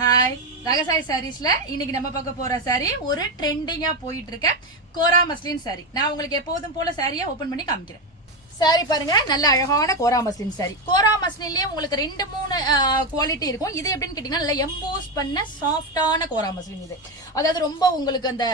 Hi ரகசாய் சாரீஸ்ல இன்னைக்கு நம்ம பார்க்க போற சாரி ஒரு ட்ரெண்டிங்கா போயிட்டு இருக்க கோரா மஸ்லின் சாரி. நான் உங்களுக்கு எப்போதும் போல சாரியை ஓபன் பண்ணி காமிக்கிறேன். சாரி பாருங்க, நல்ல அழகான கோரா மஸ்லின் சாரி. கோரா மஸ்லின்லயே உங்களுக்கு 2-3 குவாலிட்டி இருக்கும். இது எப்படின்னு கேட்டீங்கன்னா நல்ல எம்போஸ் பண்ண சாஃப்டான கோரா மஸ்லின். இது அதாவது ரொம்ப உங்களுக்கு அந்த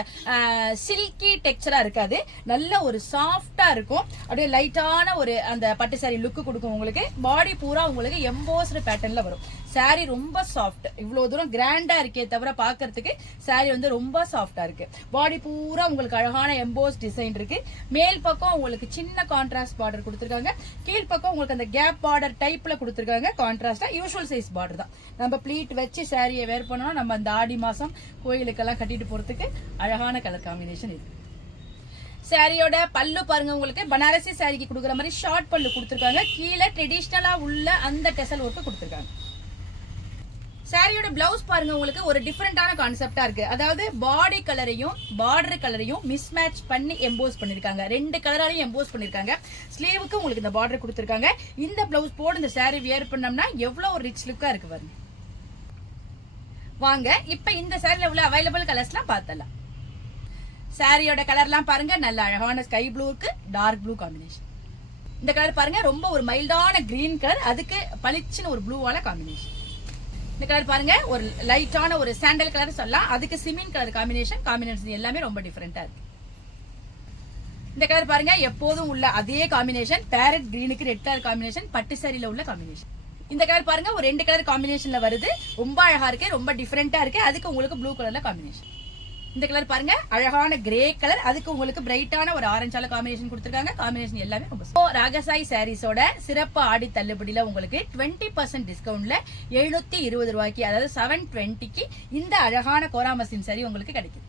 சில்கி டெக்ஸ்சரா இருக்காது, நல்ல ஒரு சாஃப்டா இருக்கும். அப்படியே லைட்டான ஒரு அந்த பட்டு சாரி லுக்கு கொடுக்கும். உங்களுக்கு பாடி பூரா உங்களுக்கு எம்போஸ்டு பேட்டர்ன்ல வரும். சாரி ரொம்ப சாஃப்ட். இவ்வளவு தூரம் கிராண்டா இருக்கே தவிர பாக்குறதுக்கு சாரி வந்து ரொம்ப சாஃப்டா இருக்கு. பாடி பூரா உங்களுக்கு அழகான எம்போஸ் டிசைன் இருக்கு. மேல் பக்கம் உங்களுக்கு சின்ன கான்ட்ராஸ்ட் பார்டர் கொடுத்திருக்காங்க. கீழ் பக்கம் உங்களுக்கு அந்த கேப் பார்டர் டைப்ல கொடுத்திருக்காங்க. கான்ட்ராஸ்டா யூசுவல் சைஸ் பார்டர் தான். நம்ம ப்ளீட் வச்சு சாரியை வேர் பண்ணோம்னா நம்ம அந்த ஆடி மாசம் கோயிலுக்கெல்லாம் கட்டிட்டு போறதுக்கு அழகான கலர் காம்பினேஷன் இது. சாரியோட பல்லு பாருங்க, உங்களுக்கு பனாரசி சாரிக்கு கொடுக்குற மாதிரி ஷார்ட் பல்லு கொடுத்திருக்காங்க. கீழே ட்ரெடிஷனலா உள்ள அந்த டெசல் ஒர்க் கொடுத்திருக்காங்க. சாரியோட பிளவுஸ் பாருங்க, உங்களுக்கு ஒரு டிஃபரெண்டான கான்செப்டா இருக்கு. அதாவது பாடி கலரையும் பார்டர் கலரையும் மிஸ் மேட்ச் பண்ணி எம்போஸ் பண்ணிருக்காங்க. 2 கலராலையும் எம்போஸ் பண்ணிருக்காங்க. ஸ்லீவுக்கு உங்களுக்கு இந்த பார்டர் கொடுத்திருக்காங்க. இந்த பிளவுஸ் போட்டு இந்த சாரி வியர் பண்ணோம்னா எவ்வளவு ஒரு ரிச் லுக்கா இருக்கு பாருங்க. வாங்க இப்ப இந்த சாரில உள்ள அவைலபிள் கலர்ஸ்லாம் பார்த்தலாம். சாரியோட கலர்லாம் பாருங்க, நல்ல அழகான ஸ்கை ப்ளூக்கு டார்க் ப்ளூ காம்பினேஷன். இந்த கலர் பாருங்க, ரொம்ப ஒரு மைல்டான கிரீன் கலர், அதுக்கு பளிச்சுன்னு ஒரு ப்ளூவால காம்பினேஷன். இந்த கலர் பாருங்க, ஒரு லைட்டான ஒரு சாண்டல் கலர் சொல்லலாம், அதுக்கு சிமெண்ட் கலர் காம்பினேஷன் எல்லாமே ரொம்ப டிஃபரெண்டா இருக்கு. இந்த கலர் பாருங்க, எப்போதும் உள்ள அதே காம்பினேஷன், பேரட் கிரீனுக்கு ரெட் கலர் காம்பினேஷன், பட்டு சாரியில உள்ள காம்பினேஷன். இந்த கலர் பாருங்க, ஒரு 2 கலர் காம்பினேஷன்ல வருது. ரொம்ப அழகா இருக்கு, ரொம்ப டிஃபரெண்டா இருக்கு. அதுக்கு உங்களுக்கு ப்ளூ கலர்ல காம்பினேஷன். இந்த கலர் பாருங்க, அழகான கிரே கலர், அதுக்கு உங்களுக்கு பிரைட்டான ஒரு ஆரஞ்சால காம்பினேஷன் கொடுத்திருக்காங்க. காம்பினேஷன் எல்லாமே ரொம்ப ராகசாய் சாரீஸோட சிறப்பு ஆடி தள்ளுபடியில உங்களுக்கு 20% டிஸ்கவுண்ட்ல 720 ரூபாய்க்கு, அதாவது 720க்கு இந்த அழகான கோரா மஸ்லின் சாரி உங்களுக்கு கிடைக்குது.